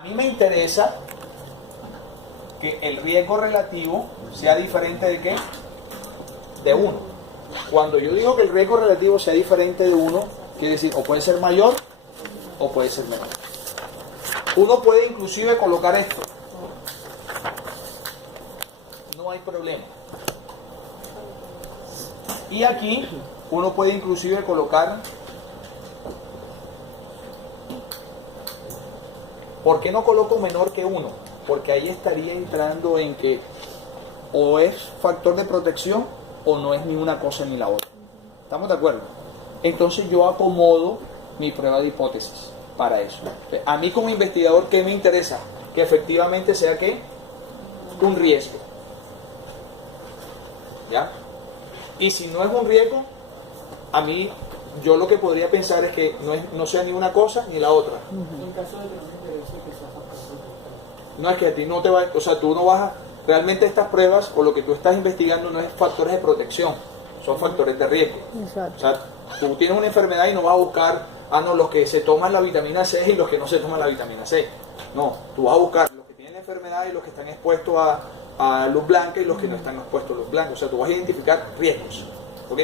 A mí me interesa que el riesgo relativo sea diferente de ¿qué? De 1. Cuando yo digo que el riesgo relativo sea diferente de 1, quiere decir o puede ser mayor o puede ser menor. Uno puede inclusive colocar esto. No hay problema. Y aquí uno puede inclusive colocar. ¿Por qué no coloco menor que 1? Porque ahí estaría entrando en que o es factor de protección o no es ni una cosa ni la otra. ¿Estamos de acuerdo? Entonces yo acomodo mi prueba de hipótesis para eso. A mí como investigador, ¿qué me interesa? Que efectivamente sea ¿qué? Un riesgo. ¿Ya? Y si no es un riesgo, a mí, yo lo que podría pensar es que no sea ni una cosa ni la otra. En caso de que no se interese que sea factor. No es que a ti no te va, o sea, tú no vas a, realmente estas pruebas o lo que tú estás investigando no es factores de protección, son factores de riesgo. Exacto. O sea, tú tienes una enfermedad y no vas a buscar, no, los que se toman la vitamina C y los que no se toman la vitamina C. No, tú vas a buscar los que tienen la enfermedad y los que están expuestos a luz blanca y los que no están expuestos a luz blanca. O sea, tú vas a identificar riesgos. ¿Ok?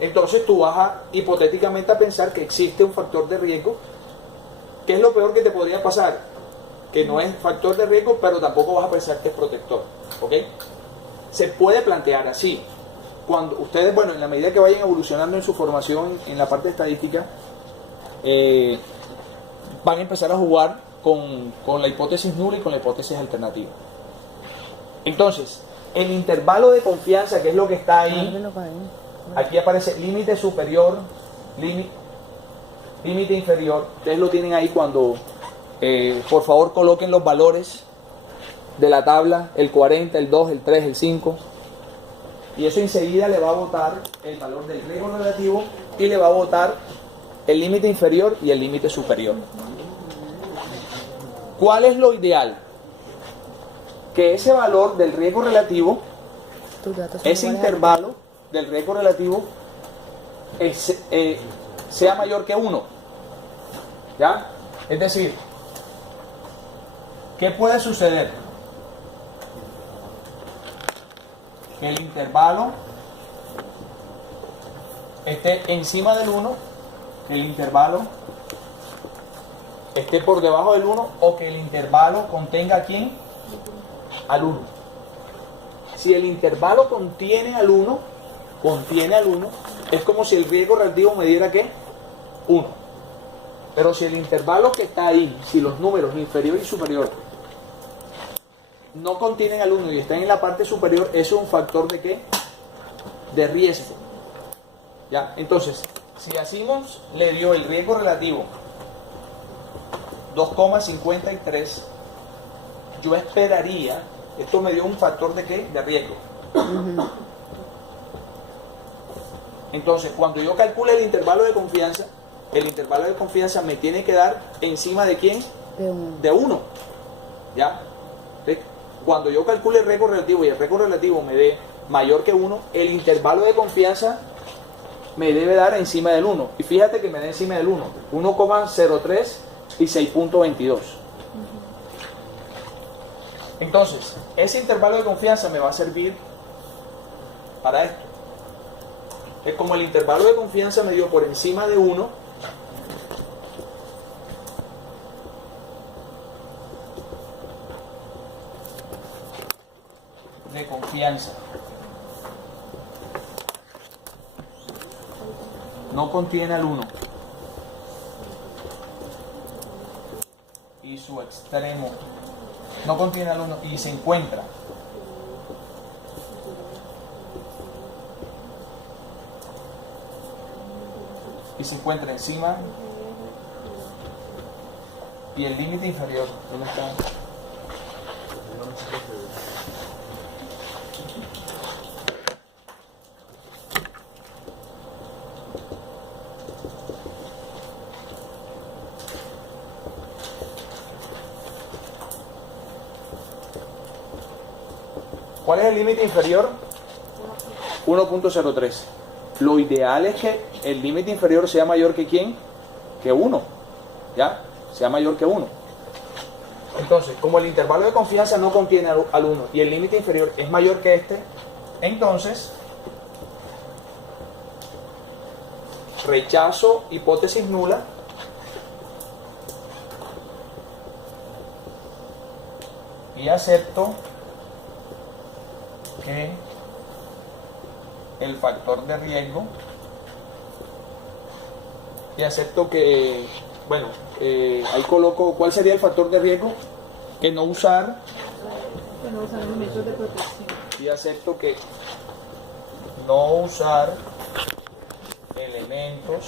Entonces tú vas a, hipotéticamente, a pensar que existe un factor de riesgo. ¿Qué es lo peor que te podría pasar? Que no es factor de riesgo, pero tampoco vas a pensar que es protector. ¿Ok? Se puede plantear así. Cuando ustedes, bueno, en la medida que vayan evolucionando en su formación en la parte de estadística, van a empezar a jugar con la hipótesis nula y con la hipótesis alternativa. Entonces, el intervalo de confianza, que es lo que está ahí, aquí aparece límite superior, límite inferior. Ustedes lo tienen ahí cuando, por favor, coloquen los valores de la tabla, el 40, el 2, el 3, el 5. Y eso enseguida le va a botar el valor del riesgo relativo y le va a botar el límite inferior y el límite superior. ¿Cuál es lo ideal? Que ese valor del riesgo relativo, ese intervalo del riesgo relativo, sea mayor que 1. ¿Ya? Es decir, ¿qué puede suceder? Que el intervalo esté encima del 1, que el intervalo esté por debajo del 1 o que el intervalo contenga ¿a quién? Al 1. Si el intervalo contiene al 1, es como si el riesgo relativo me diera ¿qué? 1. Pero si el intervalo que está ahí, si los números inferior y superior no contienen al 1 y están en la parte superior, eso es un factor de ¿qué? De riesgo. ¿Ya? Entonces, si a Simons le dio el riesgo relativo 2,53, yo esperaría, esto me dio un factor de ¿qué? De riesgo. Entonces, cuando yo calcule el intervalo de confianza me tiene que dar encima de ¿quién? De 1. ¿Ya? Cuando yo calcule el riesgo relativo y el riesgo relativo me dé mayor que 1, el intervalo de confianza me debe dar encima del 1. Y fíjate que me da encima del 1, 1,03 y 6,22. Entonces, ese intervalo de confianza me va a servir para esto. Es como el intervalo de confianza me dio por encima de 1, de confianza. No contiene al 1. Y su extremo no contiene al 1 y se encuentra encima y el límite inferior. ¿Dónde está? ¿Cuál es el límite inferior? 1,03. Lo ideal es que el límite inferior sea mayor que ¿quién? Que 1. ¿Ya? Sea mayor que 1. Entonces, como el intervalo de confianza no contiene al 1 y el límite inferior es mayor que este, entonces rechazo hipótesis nula y acepto que el factor de riesgo bueno, ahí coloco, ¿cuál sería el factor de riesgo? Que no usar elementos de protección. y acepto que no usar elementos